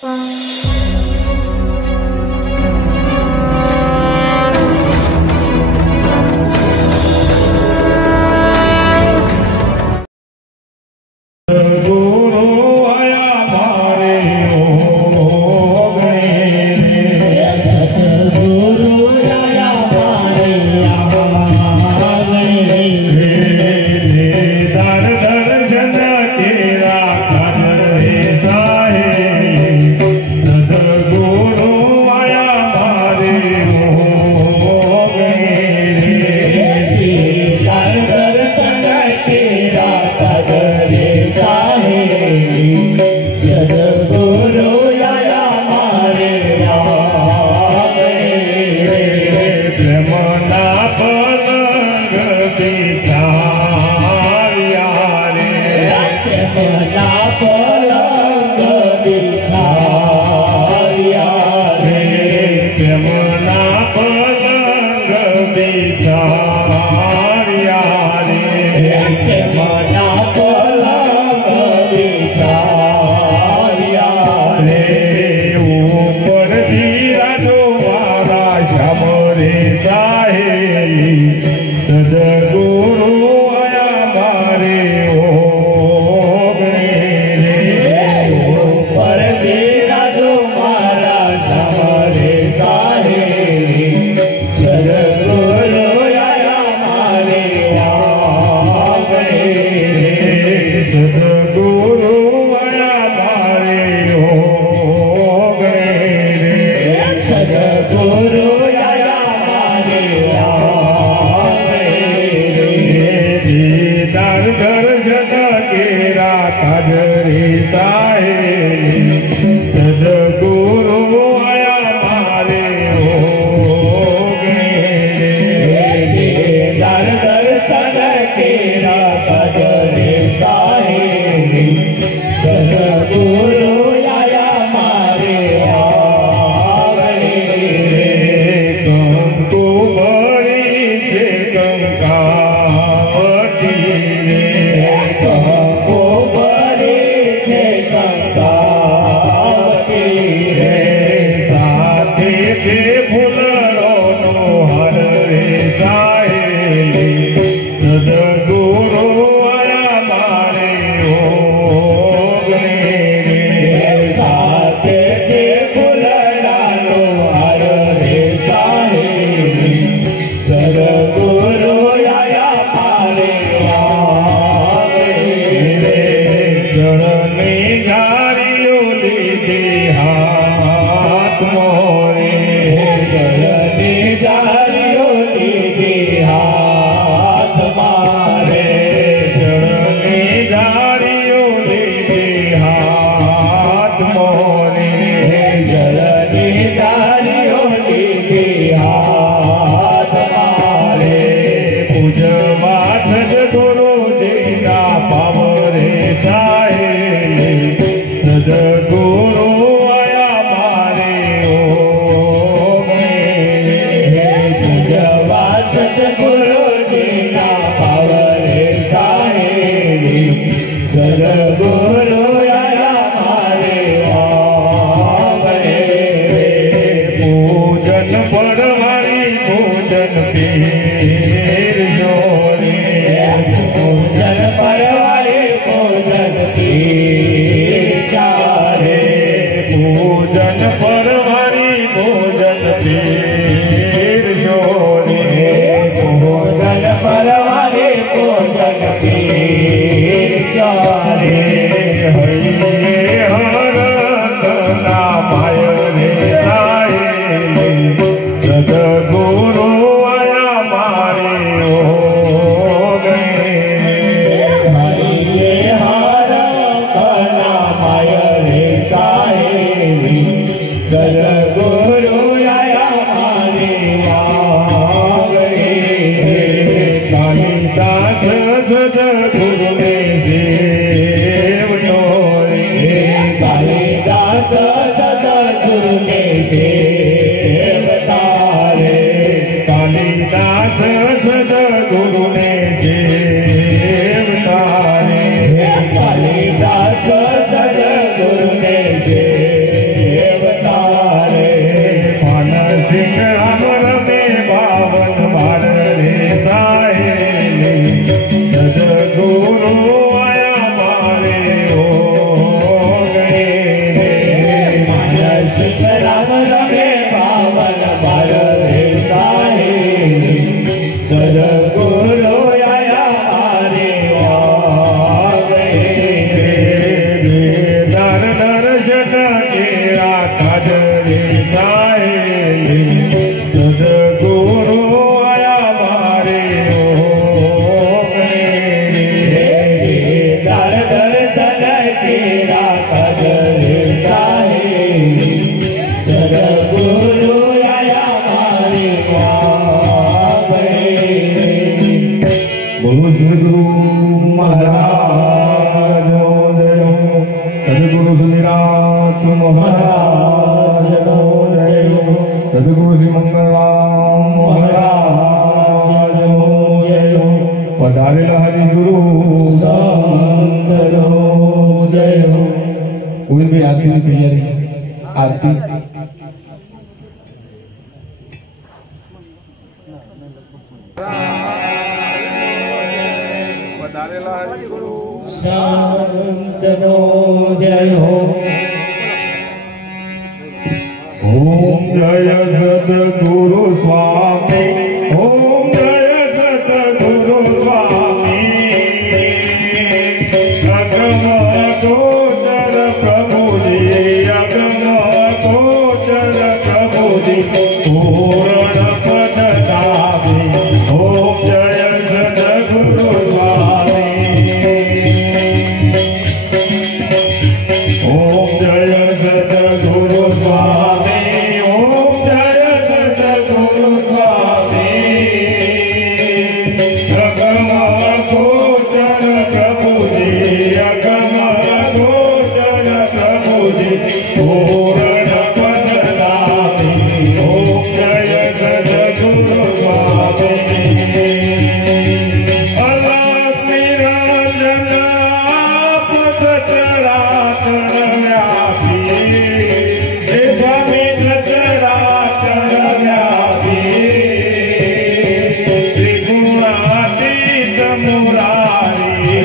सद्गुरु आया मारे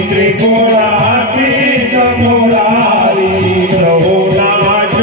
त्रिपुराती मुरारी प्रभु नाथ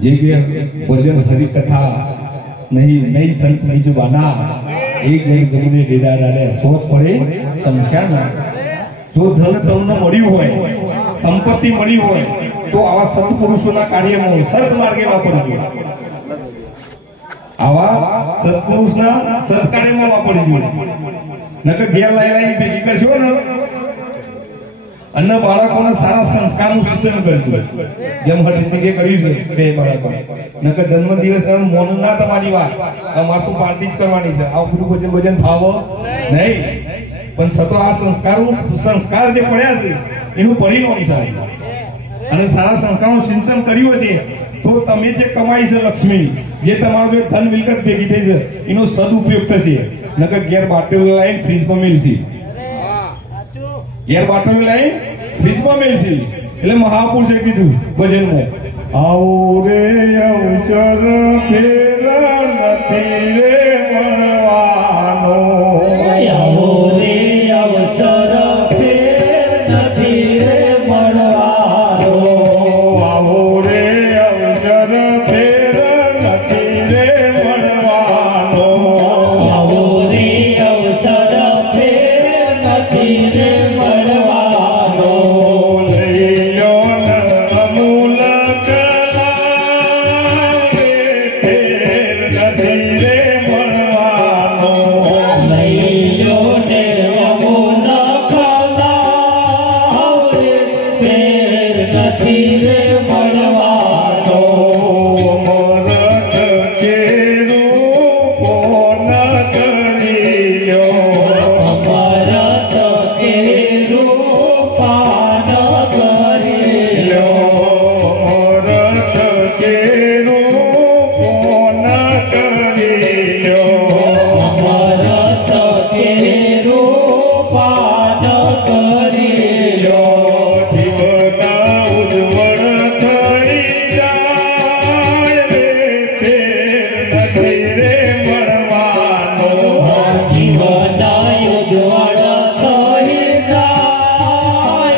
જે ભજન હરી કથા નહીં નહીં સંત નિજ બાના એક એક જમીને ડેડા ડાલે સોચ પડે સંખ્યાના જો ધન તમને મળ્યું હોય સંપત્તિ મળી હોય તો આવા સત્પુરુષોના કાર્યમાં સત માર્ગે વાપરજો આવા સત્પુરુષના સત્કાર્યમાં વાપરજો નકર ઘેર લાઈ ભેગી કરશો ને અને બાળકોને સારા સંસ્કારનું સૂચન કરજો જેમ હઠીસિંહે કર્યું છે બે બાળકો નકર જન્મદિવસ મોન ના તમારી વાત અમાર તો પાર્ટી જ કરવાની છે આવું બધું ભજન ભાવ નહીં પણ સતો આ સંસ્કાર જે પડ્યા છે એનું પરિણામ છે અને સારા સંસ્કારનું સિંચન કર્યું છે તો તમે જે કમાઈ છે લક્ષ્મી જે તમારું જે ધન મિલકત ભેગી થઈ છે એનો સદુપયોગ થશે નકર ઘેર બાટલો લાવીને ફ્રીજમાં મેલશે ઘેર બાટલો લાવીને ફ્રીજમાં મેલશે એટલે મહાપુરુષે કીધું ભજનમાં આવો રે અવસર ફેર નથી રે મળવાનો આવો રે અવસર ફેર નથી રે મળવાનો આવો રે અવસર ફેર નથી રે મળવાનો આવો રે અવસર ફેર નથી રે મળવાનો લઈ લો અમૂલ કલા ફેર નથી રે મળવાનો લઈ લો ને અમૂલ કલા ફેર નથી રે મળવાનો અમરત કેરું કોન કરી લ્યો અમરત કે રૂપાન કરી લો અમરત કેરું કોન કરી લ્યો અમરત કે રૂપાન કરી લો જીવતા ઉજ્જવળ થઈ જાય રે ફેર નથી રે મળવાનો જીવન ઉજ્જવળ થઈ જાય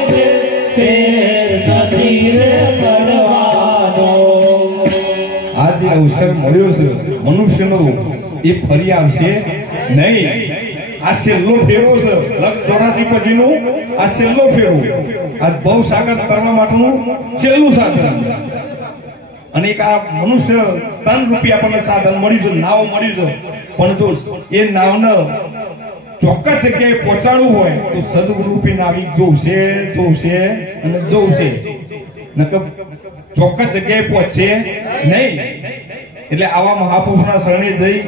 રે ફેર નથી રે મળવાનો આ જે અવસર મળ્યો છે મનુષ્યનો એ ફરી આવશે નહીં આ છેલ્લો ફેરો છે લક્ષ 84 પછીનું આ છેલ્લો ફેરો આ ભવ સાગર કરવા માટેનું છેલ્લું સાધન અને એક આ મનુષ્ય તન રૂપી આપણને સાધન મળ્યું છે નાવ મળ્યું છે પણ જો એ નાવને ચોક્કસ જગ્યાએ પહોંચાડવું હોય તો સદગુરુરૂપી નાવિક જોશે અને જોશે નકર ચોક્કસ જગ્યાએ પહોંચશે નહીં એટલે આવા મહાપુરુષના શરણે જઈ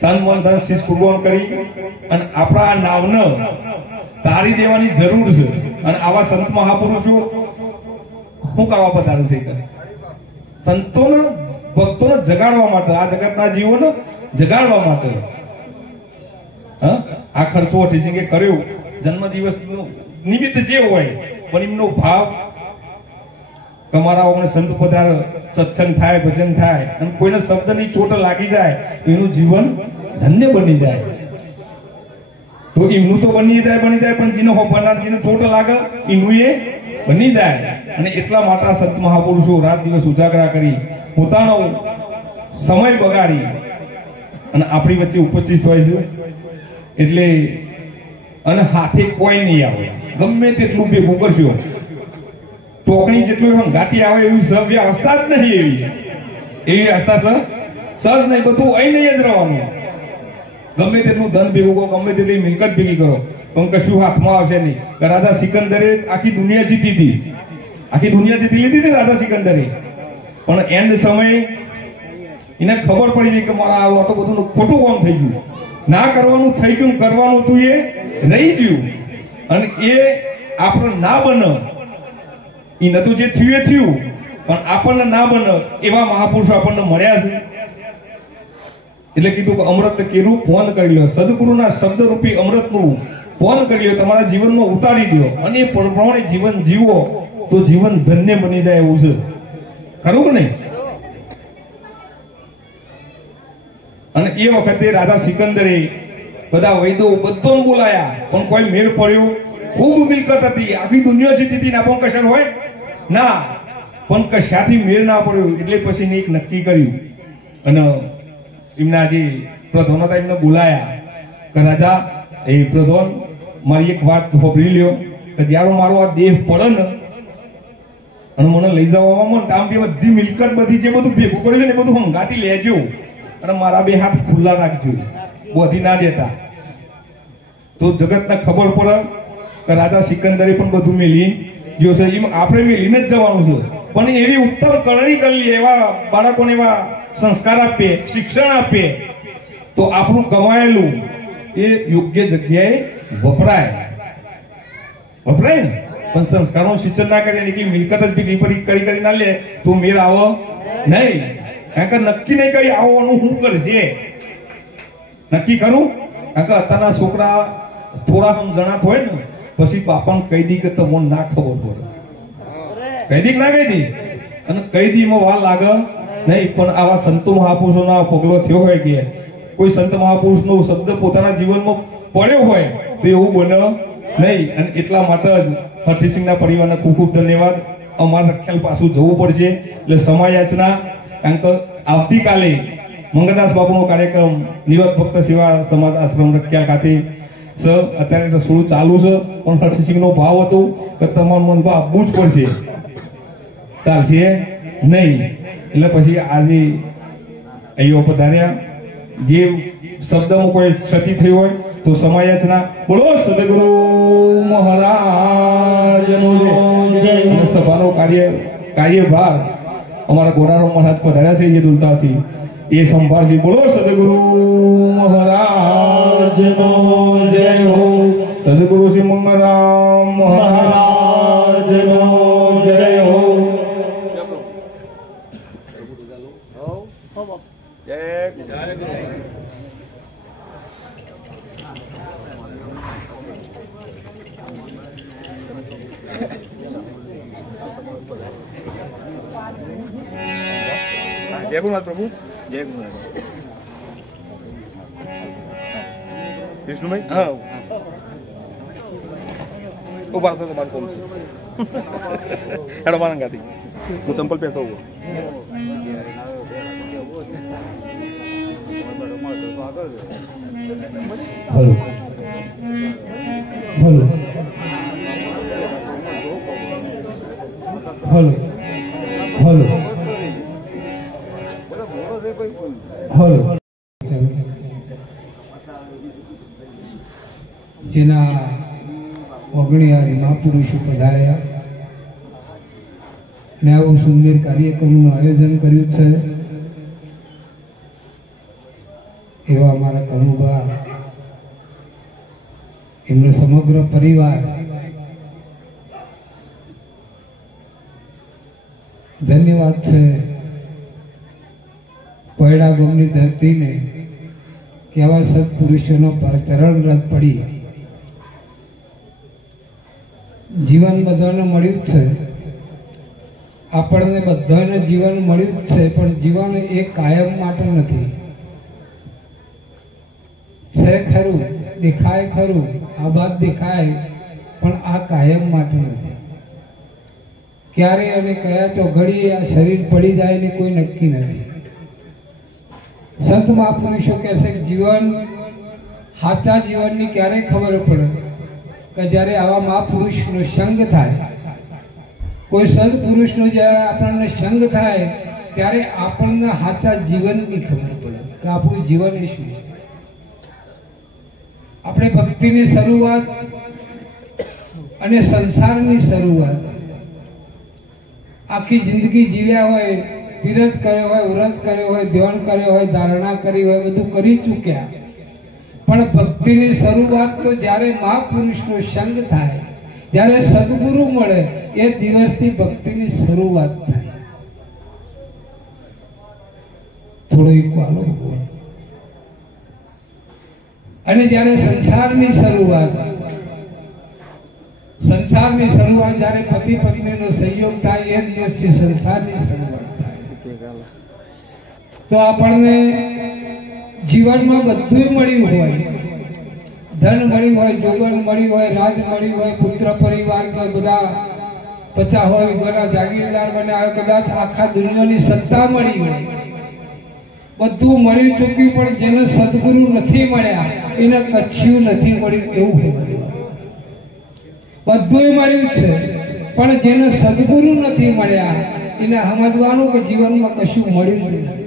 તન મન ધન શીશ કુરબાન કરી અને આપણા આ નાવને તારી દેવાની જરૂર છે અને આવા સંત મહાપુરુષો શું કરવા પધારે છે સંતોને ભક્તોને જગાડવા માટે આ જગતના જીવોને જગાડવા માટે આ ખર્ચો હઠીસિંહે કર્યો જન્મદિવસનો નિમિત્ત જે હોય પણ એમનો ભાવ તમારા ઓગણે સંત પધાર સત્સંગ થાય ભજન થાય અને કોઈને શબ્દની ચોટ લાગી જાય એનું જીવન ધન્ય બની જાય તો એમનું તો બની જાય પણ જેને હોફનાર જેને ચોટ લાગે એનું એ બની જાય અને એટલા માટે આ સંત મહાપુરુષો રાત દિવસ ઉજાગરા કરી પોતાનો સમય બગાડી અને આપણી વચ્ચે ઉપસ્થિત હોય છે એટલે અને હાથે કોઈ નહીં આવે ગમે તેટલું ભેગું કરશો ટોકણી જેટલું હંગાતી આવે એવી સભ્ય અવસ્થા જ નહીં એવી અવસ્થા સહજ નહીં બધું અહીં નહીં જ રહેવાનું ગમે તેટલું ધન ભેગું કરો ગમે તેટલી મિલકત ભેગી કરો પણ કશું હાથમાં આવશે નહીં રાજા સિકંદરે આખી દુનિયા જીતી હતી લીધી હતી રાજા સિકંદરે પણ એન્ડ સમયે એને ખબર પડી ગઈ કે મારા આ તો બધું ખોટું કામ થઈ ગયું ના કરવાનું થઈ ગયું કરવાનું હતું એ રહી ગયું અને એ આપણે ના બને એ નતું જે થયું એ થયું પણ આપણને ના બને એવા મહાપુરુષો આપણને મળ્યા છે એટલે કીધું કે અમૃત કેરું ફોન કરી લો સદગુરુના શબ્દ રૂપી અમૃતનું ફોન કરી લો તમારા જીવનમાં ઉતારી દો અને એ પ્રમાણે જીવન જીવો તો જીવન ધન્ય બની જાય એવું છે ખરું કે નહીં અને એ વખતે રાજા સિકંદરે બધા વૈદો બધોને બોલાયા પણ કોઈ મેળ પડ્યો ખૂબ મિલકત હતી આખી દુનિયા જીતી હતી ના પણ કશર હોય ના પણ કશાથી મેળ ના પડ્યો એટલે પછી મેં એક નક્કી કર્યું અને એમના જે પ્રધાન હતા એમને બોલાયા કે રાજા એ પ્રધાન મારી એક વાત સાંભળી લ્યો કે જ્યારે મારો આ દેહ પડે ને અને મને લઈ જવામાં મને આમ બી બધી મિલકત બધી જે બધું ભેગું કર્યું છે ને એ બધું હંગાતી લેજો અને મારા બે હાથ ખુલ્લા રાખજો, બધી ના દેતા. તો જગતને ખબર પડે કે રાજા સિકંદરે પણ બધું મેલી જો છે એમ આપણે મેલીને જ જવાનું છે, પણ એવી ઉત્તમ કરણી કરી એવા બાળકોને એવા સંસ્કાર આપીએ, શિક્ષણ આપીએ તો આપણું કમાયેલું એ યોગ્ય જગ્યાએ વપરાય ને. પણ સંસ્કારોનું સિંચન ના કરે એટલી મિલકત જ ભેગી કરી ના લે તો મેળ આવો નહીં. કારણ કે નક્કી નહીં કરી આવવાનું શું કરશે નક્કી કરું. કારણ કે અત્યારના છોકરા થોડા સમજણાત હોય ને પછી બાપાને કહી દી કે તમને ના ખબર પડે, કહી દી ના કહી દી અને કહી દી એમાં વાર લાગે નહીં. પણ આવા સંતો મહાપુરુષોના પગલો થયો હોય કે કોઈ સંત મહાપુરુષનો શબ્દ પોતાના જીવનમાં પડ્યો હોય તો એવું બને નહીં. અને એટલા માટે જ હરજીસિંહના પરિવારને ખૂબ ખૂબ ધન્યવાદ. અમારા રખ્યાલ પાછું જવું પડશે એટલે સમય યાચના. કારણ કે આવતીકાલે મંગળદાસ બાપુનો કાર્યક્રમ નિવૃત્ત ભક્ત સેવા સમાજ આશ્રમ રખ્યાલ ખાતે અત્યારે રસોડું ચાલુ છે, પણ હરજીસિંહનો ભાવ હતો કે તમારું મન તો આપવું જ પડશે, ચાલશે નહીં. એટલે પછી આજે અહીંયા પધાર્યા. જે શબ્દમાં કોઈ ક્ષતિ થઈ હોય તો સમયાચના બોલો સદગુરુ મહારાજનો જય. સભાનો કાર્યભાર અમારા ગોરારામ મહારાજ પધાર્યા છે એ દુલતાથી એ સંભાળશે. બોલો સદગુરુ મહારાજનો જય હો. સદગુરુ શ્રી મંગળરામ મહારાજનો જય હો. જય ગુરુનાથ પ્રભુ. જય ગુરુનાથ વિષ્ણુભાઈ. હા ઉભા થતો મારું કોમ છે હેડો માનંગાથી હું ચંપલ પહેરતો હોઉં. Hello hello hello hello hello. જેના ઓગણિયારી મહાપુરુષો પધાર્યા ને આવું સુંદર કાર્યક્રમનું આયોજન કર્યું છે એવા અમારા કનુભા, એમનો સમગ્ર પરિવાર ધન્યવાદ છે. પૈડા ગામની ધરતીને કેવા સત્પુરુષોનો ચરણ રથ પડી. જીવન બધાને મળ્યું જ છે, આપણને બધાને જીવન મળ્યું જ છે, પણ જીવન એ કાયમ માટે નથી. છે ખરું, દેખાય ખરું, આ વાત દેખાય, પણ આ કાયમ માટે નથી. ક્યારે અને કયા તો ઘડી આ શરીર પડી જાય ને કોઈ નક્કી નથી. સંત મહાપુરુષો કહે છે કે જીવન સાચા જીવનની ક્યારે ખબર પડે કે જ્યારે આવા મહાપુરુષનો સંગ થાય. કોઈ સંત પુરુષનો જ્યારે આપણને સંગ થાય ત્યારે આપણને સાચા જીવનની ખબર પડે કે આપણું જીવન એ શું છે. આપણે ભક્તિની શરૂઆત અને સંસારની શરૂઆત આખી જિંદગી જીવ્યા હોય, તીરથ કર્યો હોય, વ્રત કર્યો હોય, ધ્યાન કર્યો હોય, ધારણા કરી હોય, બધું કરી ચૂક્યા, પણ ભક્તિની શરૂઆત તો જ્યારે મહાપુરુષનો સંગ થાય, જ્યારે સદગુરુ મળે એ દિવસથી ભક્તિની શરૂઆત થાય. થોડો ઇક્વાલો. અને જ્યારે સંસારની શરૂઆત જ્યારે પતિ પત્નીનો સંયોગ થાય એ દિવસથી સંસારની શરૂઆત થાય. તો આપણને જીવનમાં બધું મળ્યું હોય, ધન મળ્યું હોય, જોગણ મળ્યું હોય, રાજ મળ્યું હોય, પુત્ર પરિવાર કે બધા 50 વીઘાના જાગીરદાર બનાવે, કદાચ આખા દુનિયાની સત્તા મળી હોય, બધું મળી ચૂક્યું, પણ જેને સદગુરુ નથી મળ્યા એને કચ્છું નથી મળ્યું, એવું હોય. બધું મળ્યું છે પણ જેને સદગુરુ નથી મળ્યા એને સમજવાનું કે જીવનમાં કશું મળ્યું નથી.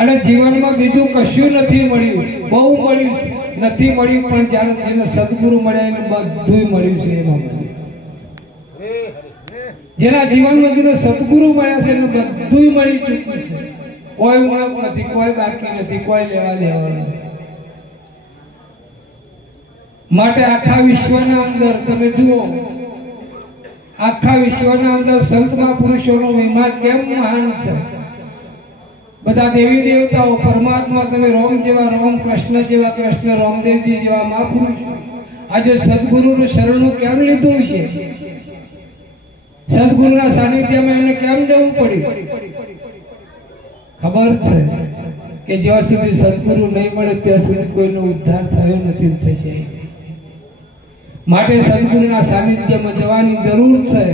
અને જીવનમાં બીજું કશું નથી મળ્યું, બહુ મળ્યું નથી મળ્યું, પણ જ્યારે જેને સદગુરુ મળ્યા એને બધું મળ્યું છે. એમાં જેના જીવનમાં જેને સદગુરુ મળ્યા છે એને બધું મળી ચૂક્યું છે. કોઈ ઉણપ નથી, કોઈ બાકી નથી, કોઈ લેવા દેવા નથી. માટે આખા વિશ્વના અંદર તમે જુઓ, આખા વિશ્વના અંદર સંત મહાપુરુષોનો મહિમા કેમ મહાન છે. બધા દેવી દેવતાઓ, પરમાત્મા, તમે રોમ જેવા રોમ, કૃષ્ણ જેવા કૃષ્ણ, રામદેવજી જેવા મહાપુરુષો આજે સદગુરુનું શરણું કેમ લીધું છે? સદગુરુના સાનિધ્યમાં એમને કેમ જવું પડ્યું? ખબર છે કે જ્યાં સુધી સદગુરુ નહીં મળે ત્યાં સુધી કોઈનો ઉદ્ધાર થયો નથી, થશે. માટે સદગુરુના સાનિધ્યમાં જવાની જરૂર છે.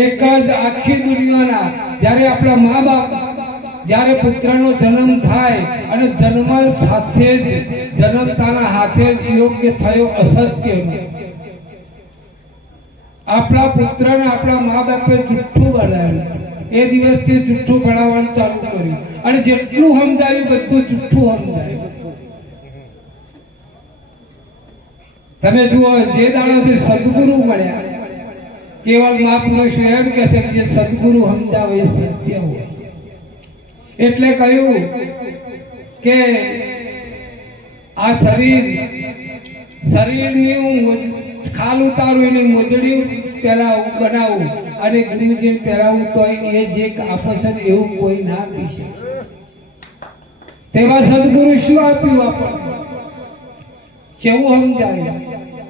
એક જ આખી દુનિયાના જ્યારે આપણા મા બાપ જ્યારે પુત્રનો જન્મ થાય અને જન્મ સાથે જ જન્મતાના હાથે જ યોગ્ય થયો અસત્યનો, આપણા પુત્રને આપણા મા બાપે જુઠ્ઠું બનાવ્યું. એ દિવસથી જુઠ્ઠું ભણાવવાનું ચાલુ કર્યું અને જેટલું સમજાયું બધું જુઠ્ઠું સમજાયું. તમે જુઓ, જે દાડાથી સદગુરુ મળ્યા, કેવળ મહાપુરુષો એમ કહે છે કે જે સદગુરુ સમજાવે એ સત્ય હોય. એટલે કહ્યું કે આ શરીરની હું ખાલ ઉતારું, એની મોજડી પહેરાવું, બનાવું અને ગુરુજી પહેરાવું, તો એ જે આપે છે એવું કોઈ ના આપી શકે. તેવા સદગુરુ શું આપ્યું આપણને? કેવું સમજાવ્યું?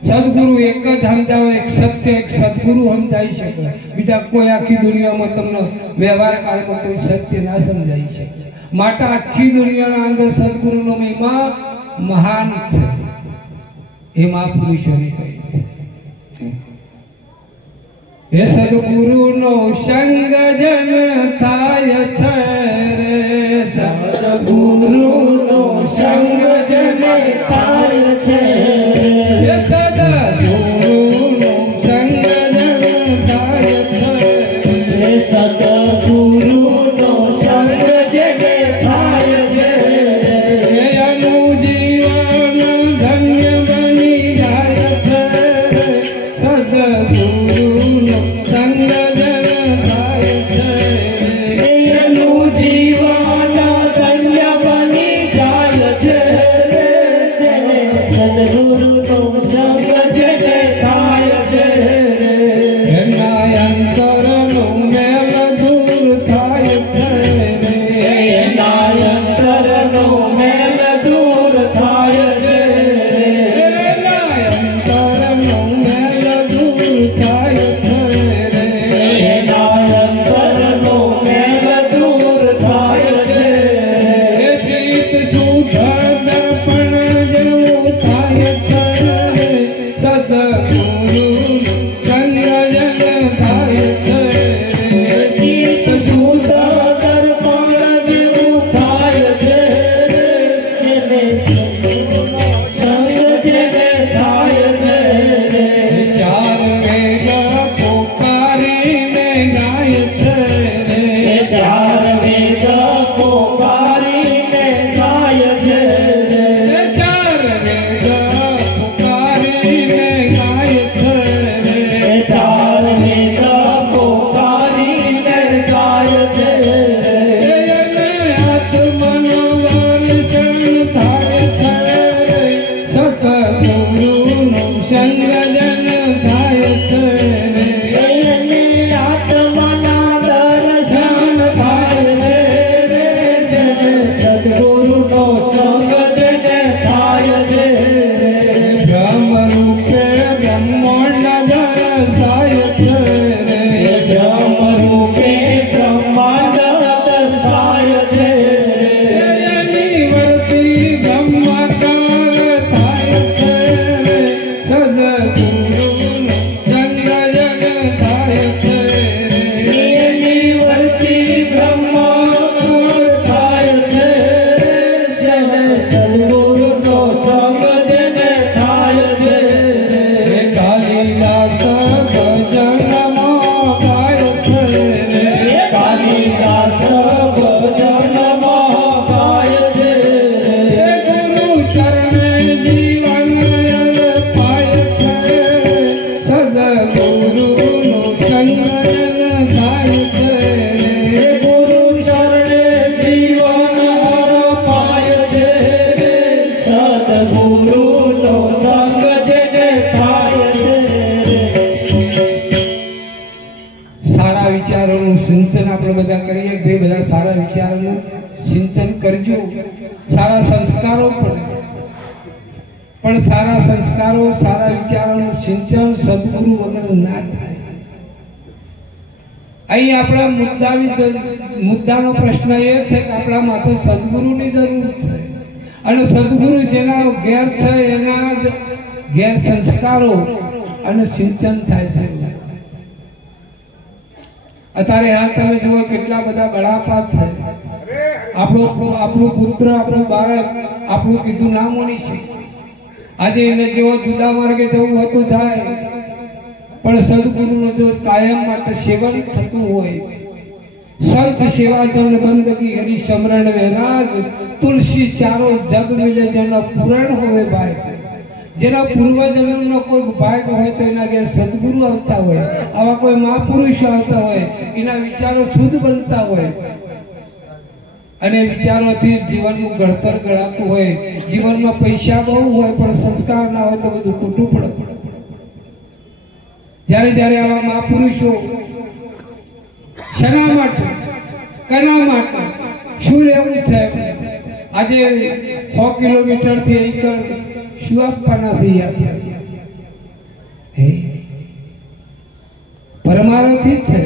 સદગુરુ એક જ સમજાવે, એક સત્ય, એક સદગુરુ સમજાવી શકે. બીજા કોઈ આખી દુનિયામાં તમને વ્યવહાર કાળમાં કોઈ સત્ય ના સમજાવી શકે. માટે આખી દુનિયાના અંદર સદગુરુનો મહિમા મહાન છે. એ મહાપુરુષોને કહે છે. એ સદગુરુનો સંગ જન થાય છે, સદગુરુનો સંગ જન થાય છે. સદગુરુનો સંગ જન થાય છે, સદગુરુનો સંગ જન થાય છે. એનું જીવન ધન્ય બની જાય છે, સદગુરુનો સંગ જન થાય છે. એનું જીવન ધન્ય બની જાય છે, સદગુરુનો સંગ જન થાય છે. એના અંતરનો મેલ દૂર થાય છે, એના અંતરનો મેલ દૂર થાય છે, એના અંતરનો મેલ દૂર થાય છે, એના અંતરનો મેલ દૂર થાય છે. એ ચિત્ત શુદ્ધ દર્પણ જેવું થાય છે, સદગુરુનો સંગ જન થાય છે. ચિત્ત શુદ્ધ દર્પણ જેવું થાય છે, સંગ જેને થાય છે. ચાર વેદ પોકારીને ગાય છે, ચાર વેદ પોકારીને ગાય છે, ચાર વેદ પોકારીને ગાય છે, ચાર વેદ પોકારીને ગાય છે. આત્મનો દર્શન થાય છે, સદગુરુનો સંગ જન થાય છે. આત્મના દર્શન થાય છે, સદગુરુનો સંગ જન થાય છે. બ્રહ્મ રૂપે બ્રહ્માંડ દર્શાય છે, બ્રહ્મ રૂપે બ્રહ્માંડ દર્શાય છે. એની વર્તી બ્રહ્મ પણ સારા સંસ્કારો, સારા વિચારોનું સિંચન સદગુરુ વગર ના થાય. અહીં આપણા મુદ્દાનો પ્રશ્ન એ છે કે આપણા માટે સદગુરુની જરૂર છે, અને સદગુરુ જેના ઘેર છે એના જ ઘેર સંસ્કારો અને સિંચન થાય છે. અત્યારે હાલ તમે જુઓ કેટલા બધા બળાપા છે. આપણું પુત્ર, આપણું બાળક આપણું કીધું ના માની છે. આજે એને જેવો જુદા માર્ગે જવું હતું જાય, પણ સદગુરુનું જો કાયમ માટે સેવન થતું હોય, સંત સેવા જન બંદગી હરિ સમરણ વૈરાગ તુલસી ચારો જગ મિલે જેનો પૂરણ હોય ભાઈ, જેના પૂર્વજન્મનો કોઈ ભાગ હોય તો એના ઘેર સદગુરુ આવતા હોય, આવા કોઈ મહાપુરુષો આવતા હોય, એના વિચારો શુદ્ધ બનતા હોય, અને વિચારોથી જીવનનું ઘડતર ઘડાતું હોય. જીવનમાં પૈસા બહુ હોય પણ સંસ્કાર ના હોય તો બધું તૂટું પડે. જ્યારે જ્યારે આવા મહાપુરુષો શના માટે, કના માટે, શું લેવું છે, આજે 100 કિલોમીટર થી એકર શું આપવાના થઈ પરમારથી જ છે.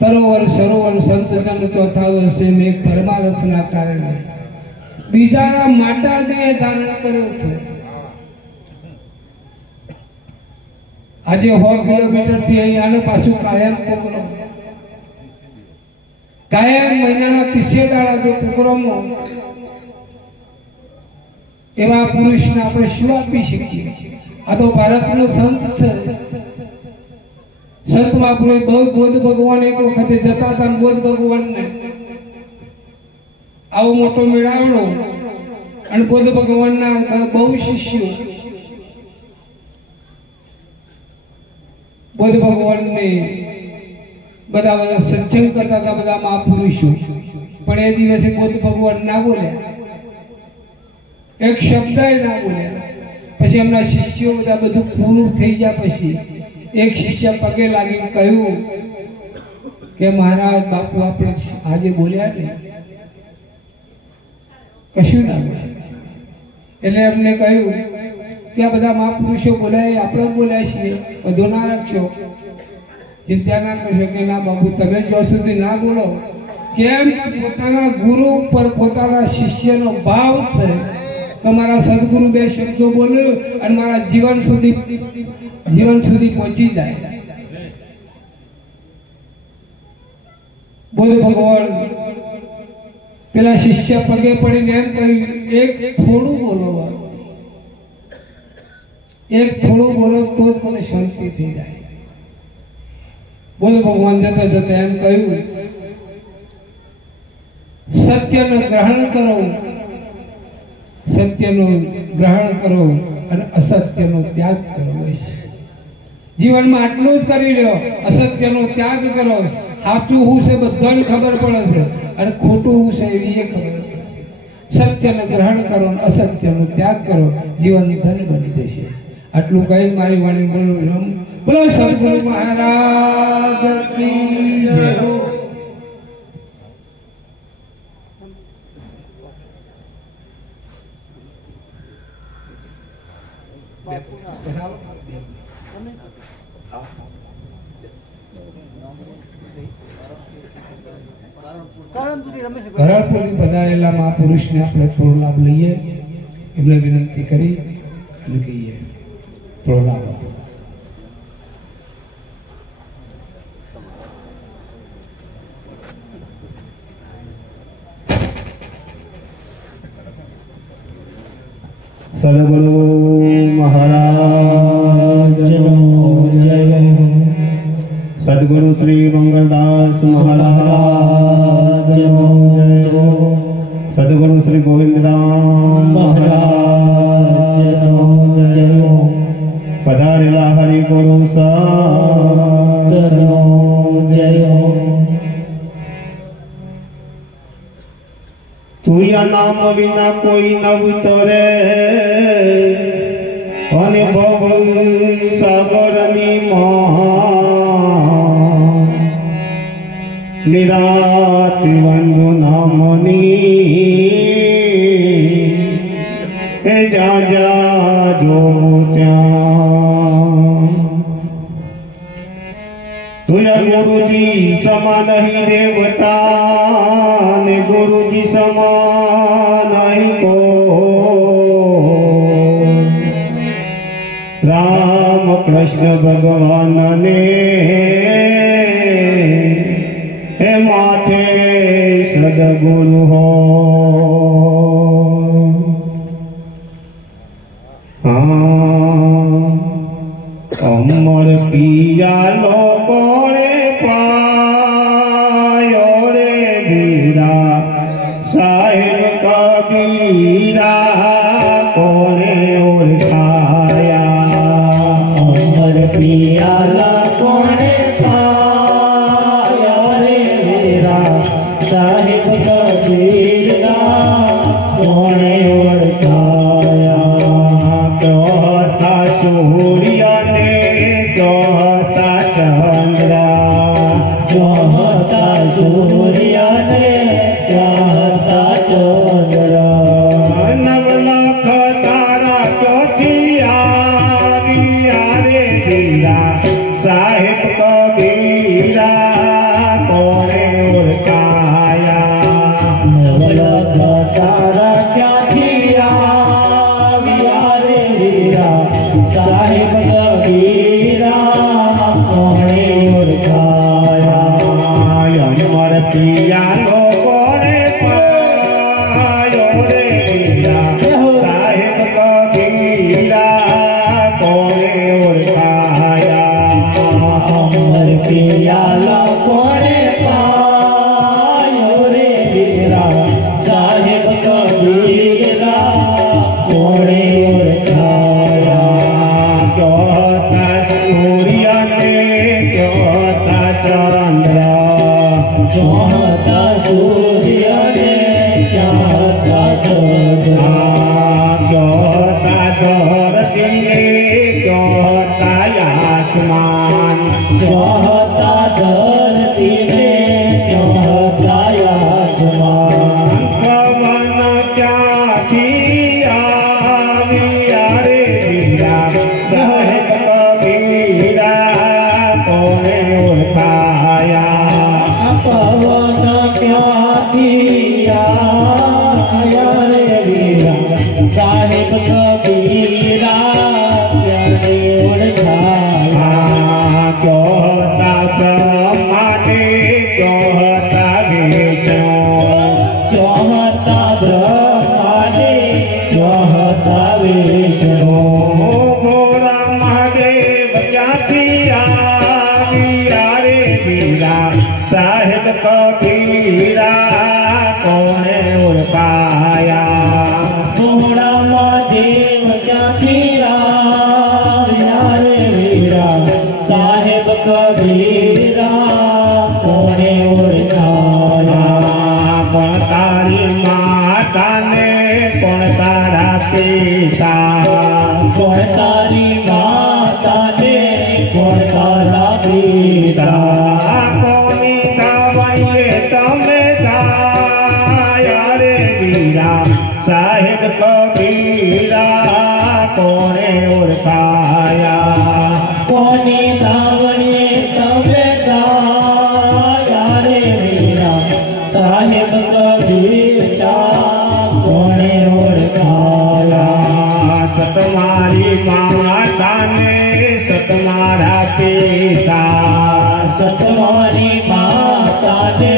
તરોવર સરોવર સંતજન ચોથા વર્ષે મેં પરમારથના કારણે બીજાના માટાને ધારણ કર્યો છે. આજે 100 કિલોમીટર થી અહીં આને પાછું કાયમ પ્રોગ્રામ, કાયમ મહિનાના 30 દાડા જો પ્રોગ્રામો, એવા પુરુષને આપણે શું આપી શકીએ? આ તો ભારતનો સંત છે. સંત મહાપુરુષ બહુ બોધ ભગવાન એક વખતે જતા હતા, બોધ ભગવાનને આવો મોટો મેળાવડો, અને બોધ ભગવાનના બહુ શિષ્યો. બોધ ભગવાનને બધા સત્સંગ કરતા હતા, બધા મહાપુરુષો, પણ એ દિવસે બોધ ભગવાન ના બોલ્યા, એક શબ્દ ના બોલ્યા. પછી એમના શિષ્યો બધા બધું પૂરું થઈ ગયા પછી એક શિષ્ય પગે લાગીને કહ્યું કે મહારાજ બાપુ આપણે આજે બોલ્યા ને કશું ના બોલ્યા. એટલે એમને કહ્યું કે આ બધા મહાપુરુષો બોલાય, આપણે બોલ્યા છીએ, બધું ના રાખશો, ચિંતા ના કરશો. કે ના બાપુ તમે જ્યાં સુધી ના બોલો, કેમ પોતાના ગુરુ ઉપર પોતાના શિષ્યનો ભાવ છે. તમારા સદગુરુ બે શબ્દો બોલ્યો અને મારા જીવન સુધી પહોંચી જાય. બોલ ભગવાન પેલા શિષ્ય પગે પડીને એમ કહ્યું, એક થોડું બોલો, એક થોડું બોલો તો જ મને શાંતિ થઈ જાય. બોલ ભગવાન જતા જતા એમ કહ્યું, સત્યને ગ્રહણ કરો, સત્યનું ગ્રહણ કરો અને અસત્યનો ત્યાગ કરો. જીવનમાં આટલું જ કરી લ્યો, અસત્યનો ત્યાગ કરો. સાચું શું છે બધાને ખબર પડે છે, અને ખોટું શું છે એવી એ ખબર પડે. સત્યનું ગ્રહણ કરો અને અસત્યનો ત્યાગ કરો, જીવન ધન બની જશે. આટલું કહી મારી વાણી બોલું. બોલો સદગુરુ મહારાજ કી જય. કરણપુરી પધારેલા મહાપુરુષને આપણે થોડો લાભ લઈએ, એમને વિનંતી કરી અને કહીએ થોડો લાભ. સદગુરુ મહારાજનો જય. સદગુરુ શ્રી મંગળદાસ મહારાજનો જય. સદગુરુ શ્રી ગોવિંદરામ મહારાજનો જય. પધારેલા હરિગુરુ સંતનો જય. તુયા નામ વિના કોઈ નવ તરે, અને ભવ સાગરની માં નિરાત વંદુ નામની એ જ્યાં જ્યાં જો ત્યાં તુયા ગુરુજી સમાન નહીં દેવતા ને ગુરુજી સમાન નહીં કો રામ કૃષ્ણ ભગવાન ને હે માથે સદગુરુ હો અમર પિયા કોણે પાયો રે વીરા સાહેબ કબીરા કોણે ઓળખાયા અમર પિયા કોણે પાયો રે વીરા સાહેબ કબીરા કોણે ઓળખાયા કહતા સૂર્યને કહતા ચંદ્રા કહતા સૂર્યને કહતા ચંદ્રા નવલખ તારા ચોથિયા રે વીરા સાહેબ કબીરા કોણે ઓળખાયા નવલખ તારા ચોથિયા રે વીરા સાહેબ કબીરા કોણે ઓળખાયા અમર પિયા કોણે પાયો રે વીરા સાહેબ કબીરા કોણે ઓળખાયા અમર પિયા કોણે પાયો રે વીરા સાહેબ કબીરા કોણે ઓળખાયા કહતા સૂર્યને કહતા ચંદ્રા કહતા સૂર્યને કહતા ચંદ્રા કહતા ધરતીને કહતા આસમાન કહતા ધરતીને કહતા આસમાન પવન ક્યાંથી આવ્યા રે વીરા સાહેબ કબીરા કોણે ઓળખાયા પવન ક્યાંથી આવ્યા રે વીરા સાહેબ કબીરા કોણે ઓળખાયા કહતા સમાને કહતા વિષ્ણુ કહતા બ્રહ્માને કહતા વિષ્ણુ મોરા મહાદેવ ક્યાંથી આવ્યા રે વીરા સાહેબ કબીરા કોણે ઓળખાયા મોરા મહાદેવ ક્યાંથી આવ્યા રે વીરા સાહેબ કબીરા કોણે ઓળખાયા પણ તારી માતાને પણ તારા પિતા પણ તારી માતાને પણ તારા પિતા કોની કાવાઈએ તમે ગાયા રે વીરા સાહેબ કબીરા કોણે ઓળખાયા કોની કાવાઈએ તમે ગાયા રે વીરા સાહેબ કબીરા કોણે ઓળખાયા સતમારી માતાને સતમારા પિતા સતમારી માતાને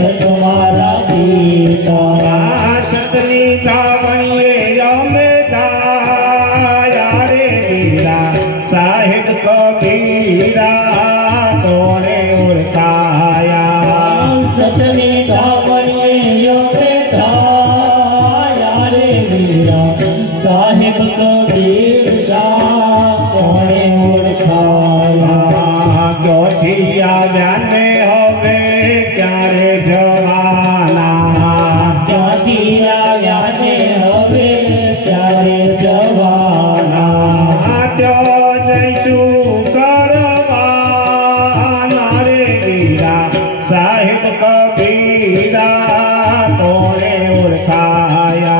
સતમારા પિતા સતની કાવણીએ અમે ગાયા રે વીરા સાહેબ કબીરા કોણે ઓળખાયા સતની કાવણીએ અમે ગાયા રે વીરા સાહેબ કબીરા કોણે ઓળખાયા ક્યોથી આવ્યા ને હવે ક્યારે જવાના ક્યાંથી આવ્યા ને હવે ક્યારે જવાના ક્યો જઈશું કરવાના રે વીરા સાહેબ કબીરા કોણે ઓળખાયા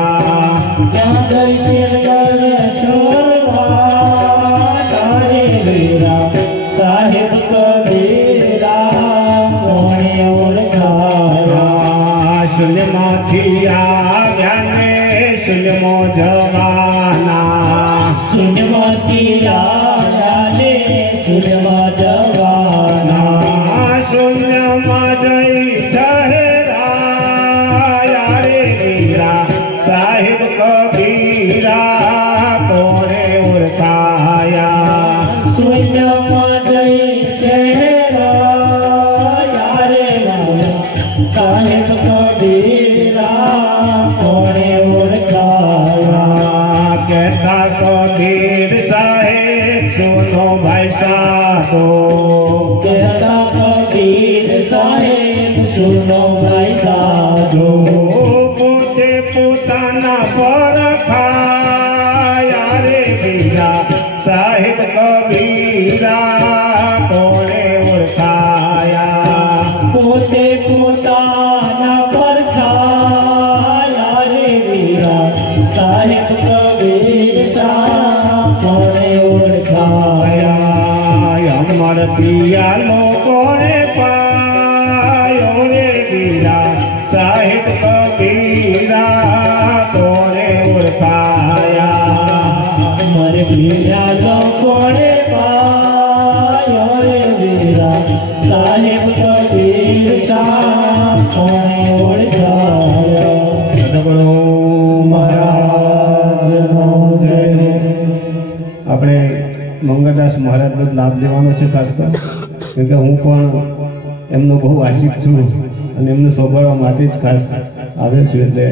સાહેબ કબીરા કોણે ઓળખાયા શૂન્યમાંથી આવ્યા ને શૂન્યમો જવાના શૂન્યમાંથી આવ્યા ને શૂન્યમાં જવાના શૂન્યમાં જઈ ઠહેરાયા રે વીરા સાહેબ કબીરા કોણે ઓળખાયા શૂન્યમાં જઈ ઠહેરાયા રે સાહેબ કબીરા કોણે ઓળખાયા કહેતા કબીર સાહેબ સુનો ભાઈ સાધો કહેતા કબીર સાહેબ સુનો ભાઈ સાધો પોતે પોતાના પર ખાયા રે વીરા સાહેબ કબીરા કોણે ઓળખાયા પોતે પોતાના પર ખાયા રે વીરા સાહેબ કબીરા કોણે ઓળખાયા અમર પિયાલો કોણે પાયો રે વીરા સાહેબ કબીરા કોણે ઓળખાયા અમર પિયાલો કોણે પાયો રે વીરા સાહેબ કબીરા કોણે ઓળખાયા મહારાજનો જય. આપણે મંગળદાસ મહારાજનો લાભ લેવાનો છે ખાસ કર, કેમ કે હું પણ એમનો બહુ આશિક છું અને એમને સોંપવા માટે જ ખાસ આવ્યો છું. એટલે